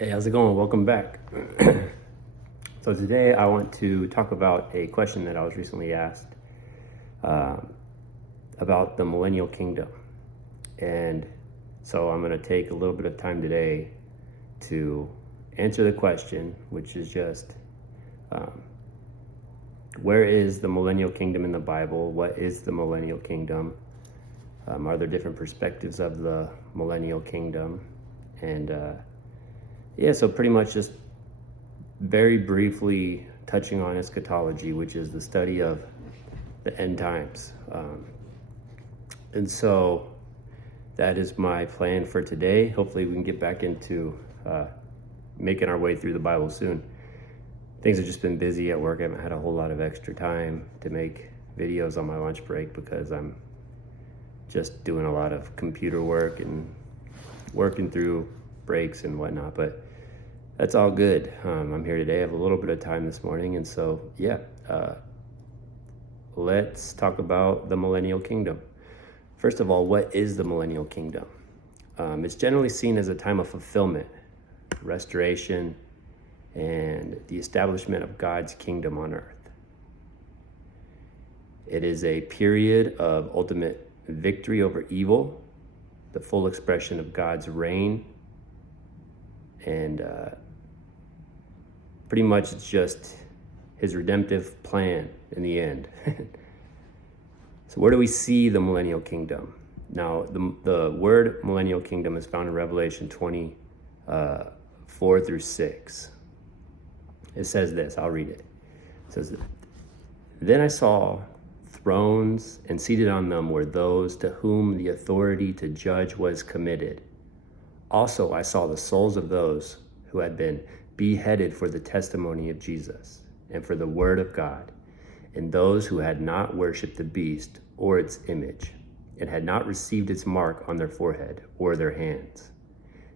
Hey, how's it going? Welcome back. So today I want to talk about a question that I was recently asked uh, about the Millennial Kingdom. And so I'm going to take a little bit of time today to answer the question, which is just um, where is the Millennial Kingdom in the Bible? What is the Millennial Kingdom? Are there different perspectives of the Millennial Kingdom? And so pretty much just very briefly touching on eschatology, which is the study of the end times. And so that is my plan for today. Hopefully we can get back into making our way through the Bible soon. Things have just been busy at work. I haven't had a whole lot of extra time to make videos on my lunch break because I'm just doing a lot of computer work and working through breaks and whatnot, but that's all good. I'm here today. I have a little bit of time this morning, and so let's talk about the Millennial Kingdom. First of all, what is the Millennial Kingdom? It's generally seen as a time of fulfillment, restoration, and the establishment of God's kingdom on earth. It is a period of ultimate victory over evil, the full expression of God's reign, and pretty much it's just his redemptive plan in the end. So where do we see the Millennial Kingdom? Now, the word Millennial Kingdom is found in Revelation 20, 4 through 6. It says this, I'll read it. It says, "Then I saw thrones, and seated on them were those to whom the authority to judge was committed. Also, I saw the souls of those who had been beheaded for the testimony of Jesus and for the word of God, and those who had not worshipped the beast or its image, and had not received its mark on their forehead or their hands.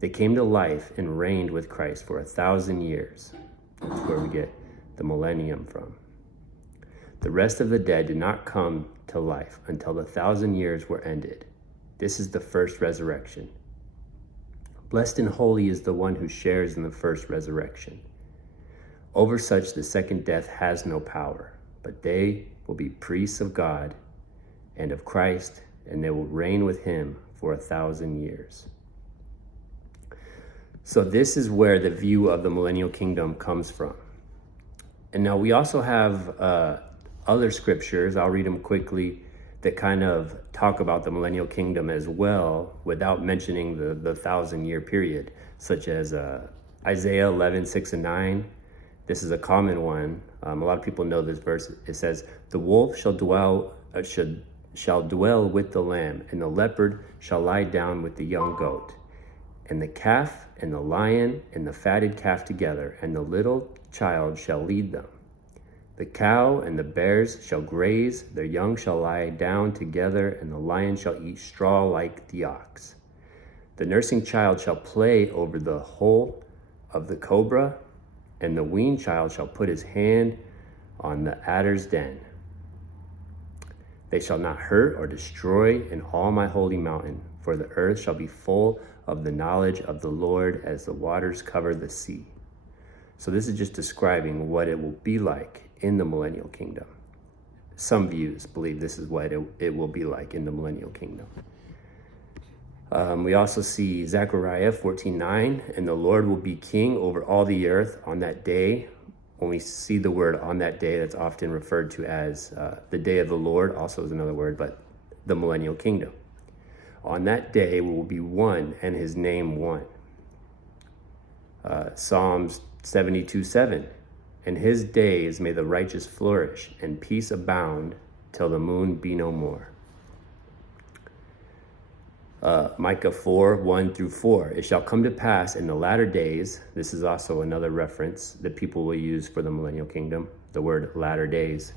They came to life and reigned with Christ for 1,000 years. That's where we get the millennium from. The rest of the dead did not come to life until the 1,000 years were ended. This is the first resurrection. Blessed and holy is the one who shares in the first resurrection. Over such the second death has no power, but they will be priests of God and of Christ, and they will reign with him for 1,000 years." So this is where the view of the Millennial Kingdom comes from. And now we also have other scriptures, I'll read them quickly, that kind of talk about the Millennial Kingdom as well without mentioning the 1,000-year period, such as Isaiah 11, 6 and 9. This is a common one. A lot of people know this verse. It says, "The wolf shall dwell with the lamb, and the leopard shall lie down with the young goat, and the calf and the lion and the fatted calf together, and the little child shall lead them. The cow and the bears shall graze, their young shall lie down together, and the lion shall eat straw like the ox. The nursing child shall play over the hole of the cobra, and the weaned child shall put his hand on the adder's den. They shall not hurt or destroy in all my holy mountain, for the earth shall be full of the knowledge of the Lord as the waters cover the sea." So this is just describing what it will be like in the Millennial Kingdom. Some views believe this is what it will be like in the Millennial Kingdom. We also see Zechariah 14:9, "And the Lord will be king over all the earth on that day." When we see the word "on that day," that's often referred to as the day of the Lord, also is another word, but the Millennial Kingdom. "On that day will be one, and his name one." Psalms 72:7, "In his days may the righteous flourish, and peace abound till the moon be no more." Micah 4:1 through 4, "It shall come to pass in the latter days," this is also another reference that people will use for the Millennial Kingdom, the word latter days.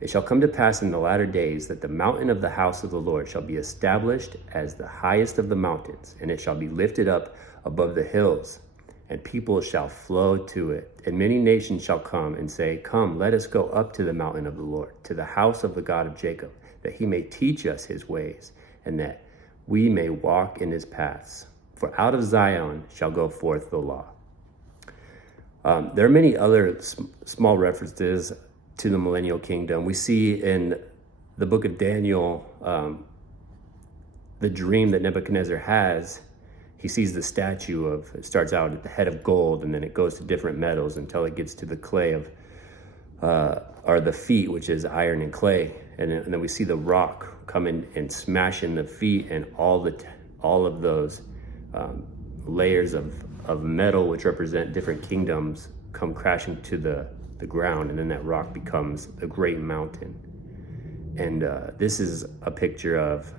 "It shall come to pass in the latter days that the mountain of the house of the Lord shall be established as the highest of the mountains, and it shall be lifted up above the hills, and people shall flow to it. And many nations shall come and say, 'Come, let us go up to the mountain of the Lord, to the house of the God of Jacob, that he may teach us his ways, and that we may walk in his paths. For out of Zion shall go forth the law There are many other small references to the millennial kingdom. We see in the book of Daniel, the dream that Nebuchadnezzar has. He sees the statue of, it starts out at the head of gold, and then it goes to different metals until it gets to the clay of, or the feet, which is iron and clay. And then we see the rock come in and smash in the feet, and all of those layers of metal, which represent different kingdoms, come crashing to the ground, and then that rock becomes a great mountain. And this is a picture of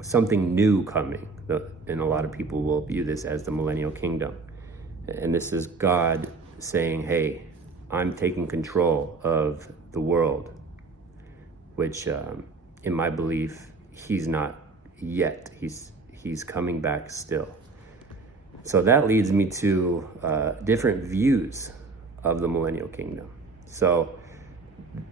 something new coming, and a lot of people will view this as the millennial kingdom. And this is God saying, hey, I'm taking control of the world, which in my belief, he's not yet. He's coming back still. So that leads me to different views of the millennial kingdom. So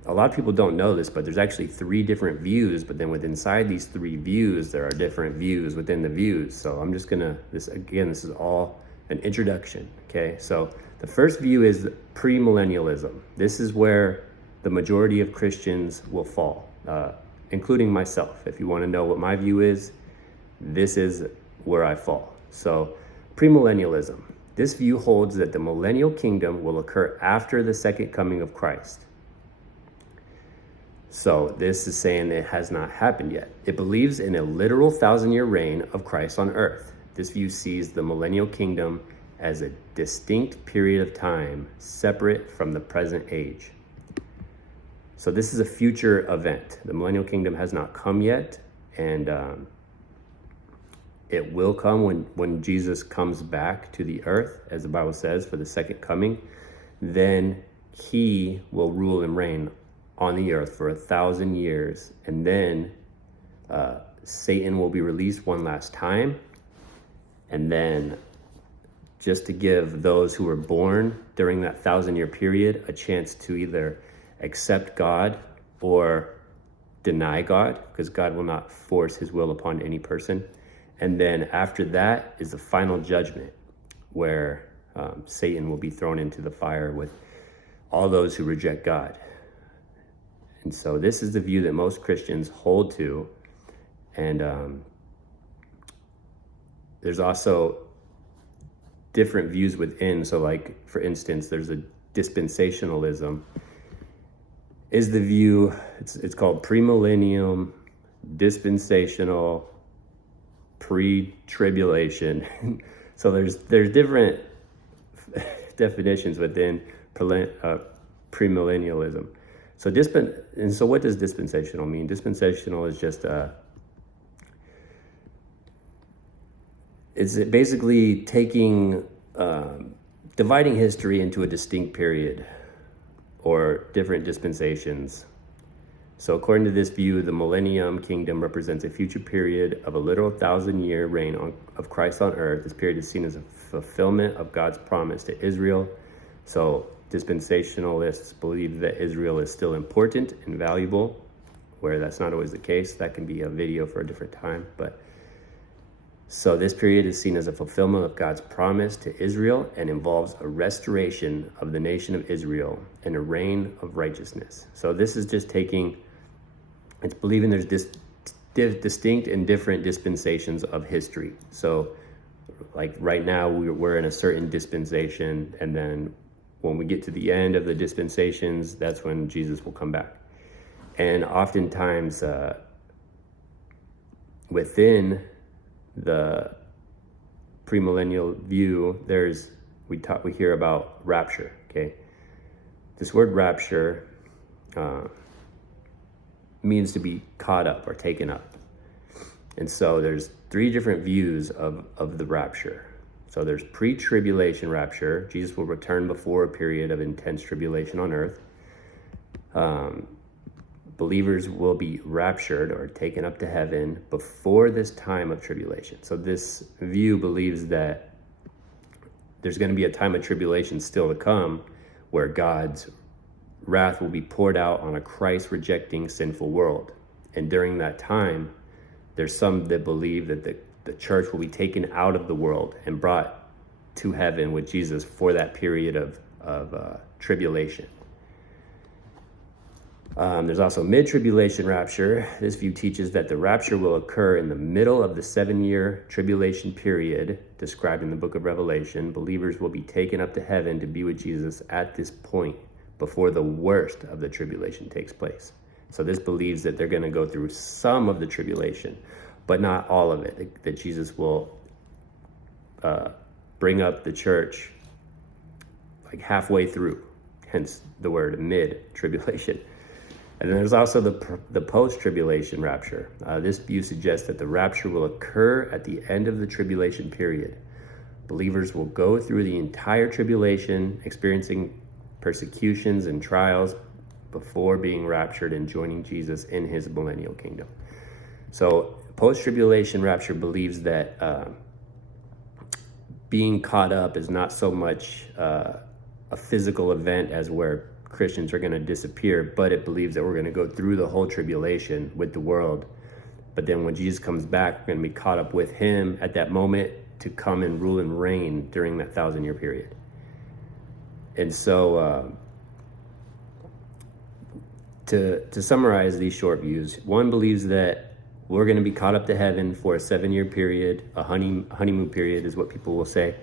a lot of people don't know this, but there's actually 3 different views, but then inside these 3 views, there are different views within the views. So I'm just gonna, this is all an introduction, okay? So the first view is premillennialism. This is where the majority of Christians will fall, including myself. If you wanna know what my view is, this is where I fall. So premillennialism. This view holds that the millennial kingdom will occur after the second coming of Christ. So this is saying it has not happened yet. It believes in a literal 1,000-year reign of Christ on earth. This view sees the millennial kingdom as a distinct period of time separate from the present age. So this is a future event. The millennial kingdom has not come yet, and it will come when Jesus comes back to the earth, as the Bible says, for the second coming. Then he will rule and reign on the earth for 1,000 years, and then Satan will be released one last time, and then just to give those who were born during that 1,000-year period a chance to either accept God or deny God, because God will not force his will upon any person. And then after that is the final judgment, where Satan will be thrown into the fire with all those who reject God. And so this is the view that most Christians hold to. And there's also different views within. So like, for instance, there's a dispensationalism is the view, it's called premillennium, dispensational, pre-tribulation. So there's different definitions within premillennialism. So so what does dispensational mean? Dispensational is just it's basically taking dividing history into a distinct period or different dispensations. So according to this view, the millennium kingdom represents a future period of a literal 1,000-year reign of Christ on earth. This period is seen as a fulfillment of God's promise to Israel. So dispensationalists believe that Israel is still important and valuable, where that's not always the case. That can be a video for a different time. But so this period is seen as a fulfillment of God's promise to Israel and involves a restoration of the nation of Israel and a reign of righteousness. So this is just it's believing there's distinct and different dispensations of history. So like right now we're in a certain dispensation, and then when we get to the end of the dispensations, that's when Jesus will come back. And oftentimes within the premillennial view, we hear about rapture. Okay, this word rapture means to be caught up or taken up, and so there's 3 different views of the rapture. So there's pre-tribulation rapture. Jesus will return before a period of intense tribulation on earth. Believers will be raptured or taken up to heaven before this time of tribulation. So this view believes that there's going to be a time of tribulation still to come, where God's wrath will be poured out on a Christ-rejecting sinful world. And during that time, there's some that believe that the church will be taken out of the world and brought to heaven with Jesus for that period of tribulation. There's also mid-tribulation rapture. This view teaches that the rapture will occur in the middle of the 7-year tribulation period described in the book of Revelation. Believers will be taken up to heaven to be with Jesus at this point before the worst of the tribulation takes place. So this believes that they're going to go through some of the tribulation, but not all of it, that Jesus will bring up the church like halfway through, hence the word mid-tribulation. And then there's also the post-tribulation rapture. This view suggests that the rapture will occur at the end of the tribulation period. Believers will go through the entire tribulation, experiencing persecutions and trials before being raptured and joining Jesus in his millennial kingdom. So post-tribulation rapture believes that being caught up is not so much a physical event as where Christians are going to disappear, but it believes that we're going to go through the whole tribulation with the world. But then when Jesus comes back, we're going to be caught up with him at that moment to come and rule and reign during that 1,000-year period. And so to summarize these short views, one believes that we're going to be caught up to heaven for a 7-year period. A honeymoon period is what people will say.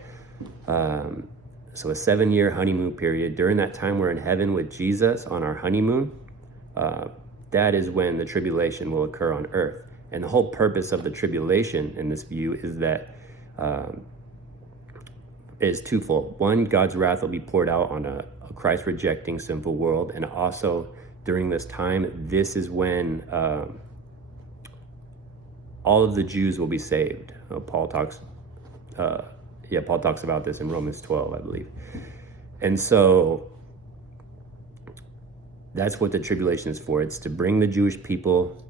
So a 7-year honeymoon period. During that time, we're in heaven with Jesus on our honeymoon. That is when the tribulation will occur on earth. And the whole purpose of the tribulation in this view is that is twofold. One, God's wrath will be poured out on a Christ-rejecting, sinful world. And also during this time, this is when all of the Jews will be saved. Paul talks about this in Romans 12, I believe. And so that's what the tribulation is for. It's to bring the Jewish people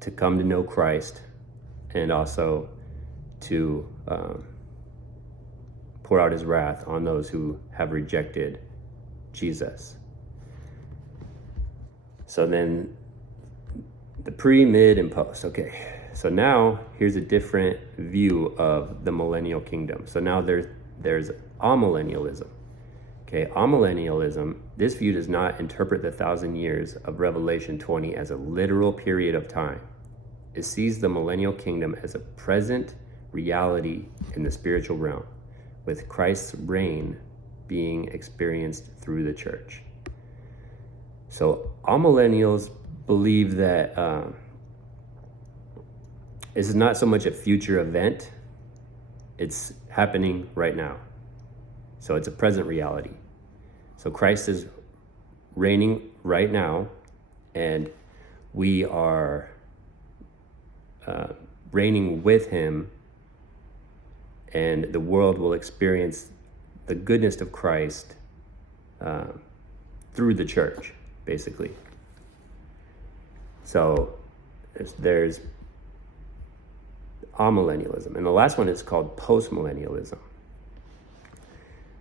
to come to know Christ, and also to pour out his wrath on those who have rejected Jesus. So then the pre, mid, and post. Okay. So now here's a different view of the millennial kingdom. So now there's amillennialism. Okay, amillennialism, this view does not interpret the 1,000 years of Revelation 20 as a literal period of time. It sees the millennial kingdom as a present reality in the spiritual realm, with Christ's reign being experienced through the church. So amillennials believe that this is not so much a future event, it's happening right now. So it's a present reality. So Christ is reigning right now, and we are reigning with him, and the world will experience the goodness of Christ through the church, basically. So there's amillennialism. And the last one is called postmillennialism.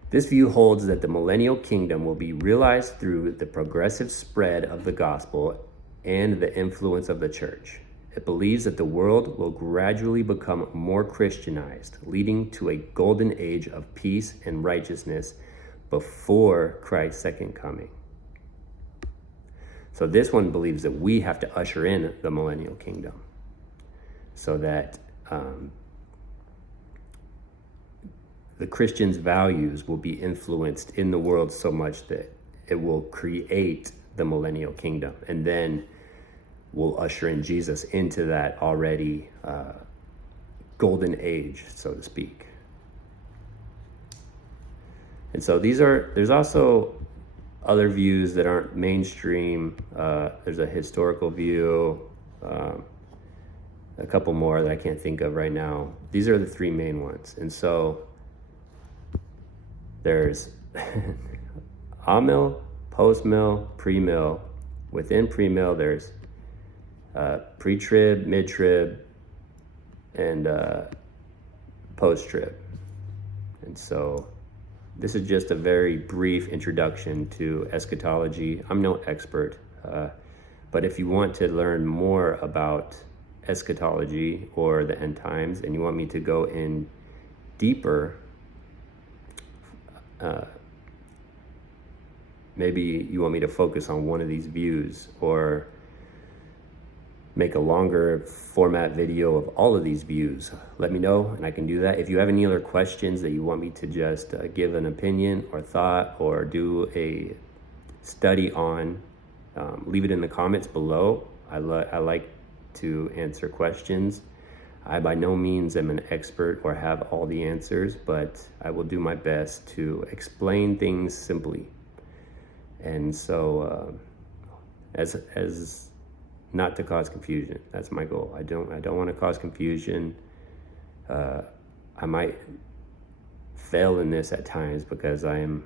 This view holds that the millennial kingdom will be realized through the progressive spread of the gospel and the influence of the church. It believes that the world will gradually become more Christianized, leading to a golden age of peace and righteousness before Christ's second coming. So this one believes that we have to usher in the millennial kingdom, so that the Christian's values will be influenced in the world so much that it will create the millennial kingdom, and then we'll usher in Jesus into that already golden age, so to speak. And so there's also other views that aren't mainstream. There's a historical view, a couple more that I can't think of right now. These are the three main ones. And so there's amil, post-mill, pre-mill. Within pre-mill, there's pre-trib, mid-trib, and post-trib. And so this is just a very brief introduction to eschatology. I'm no expert, but if you want to learn more about eschatology or the end times, and you want me to go in deeper, maybe you want me to focus on one of these views, or make a longer format video of all of these views. Let me know and I can do that. If you have any other questions that you want me to just give an opinion or thought or do a study on, leave it in the comments below. I like to answer questions. I by no means am an expert or have all the answers, but I will do my best to explain things simply. And so as not to cause confusion. That's my goal. I don't want to cause confusion. I might fail in this at times because I am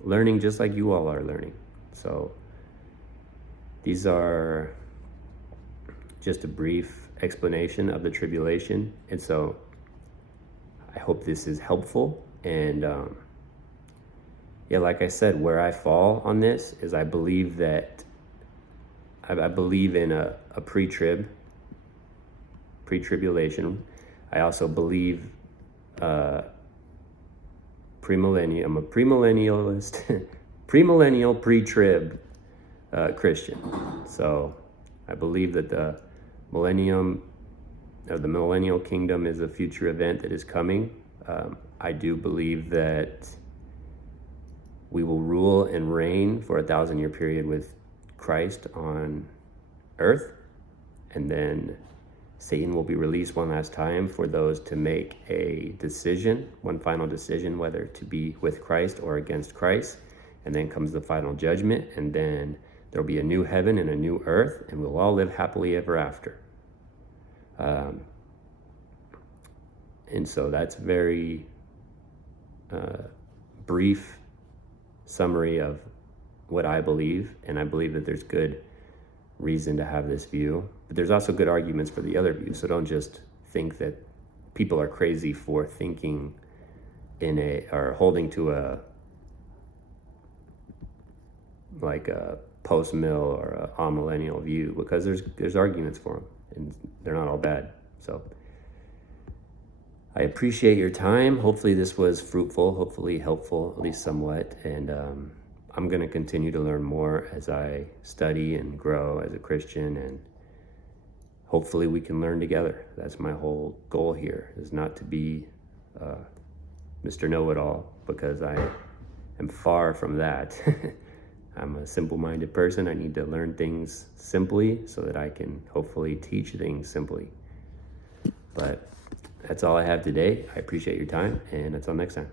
learning just like you all are learning. So these are just a brief explanation of the tribulation. And so I hope this is helpful. And yeah, like I said, where I fall on this is I believe that I believe in a pre-tribulation. I also believe premillennial. I'm a premillennialist, premillennial, pre-trib Christian. So I believe that the millennium, or the millennial kingdom, is a future event that is coming. I do believe that we will rule and reign for 1,000-year period with Christ on earth, and then Satan will be released one last time for those to make a decision, one final decision, whether to be with Christ or against Christ. And then comes the final judgment, and then there'll be a new heaven and a new earth, and we'll all live happily ever after. And so that's very brief summary of what I believe, and I believe that there's good reason to have this view, but there's also good arguments for the other view. So don't just think that people are crazy for thinking in a, or holding to a, like a post-mill or a amillennial view, because there's arguments for them, and they're not all bad. So I appreciate your time. Hopefully this was fruitful, hopefully helpful, at least somewhat, and I'm going to continue to learn more as I study and grow as a Christian, and hopefully we can learn together. That's my whole goal here, is not to be Mr. Know-It-All, because I am far from that. I'm a simple-minded person. I need to learn things simply so that I can hopefully teach things simply. But that's all I have today. I appreciate your time, and until next time.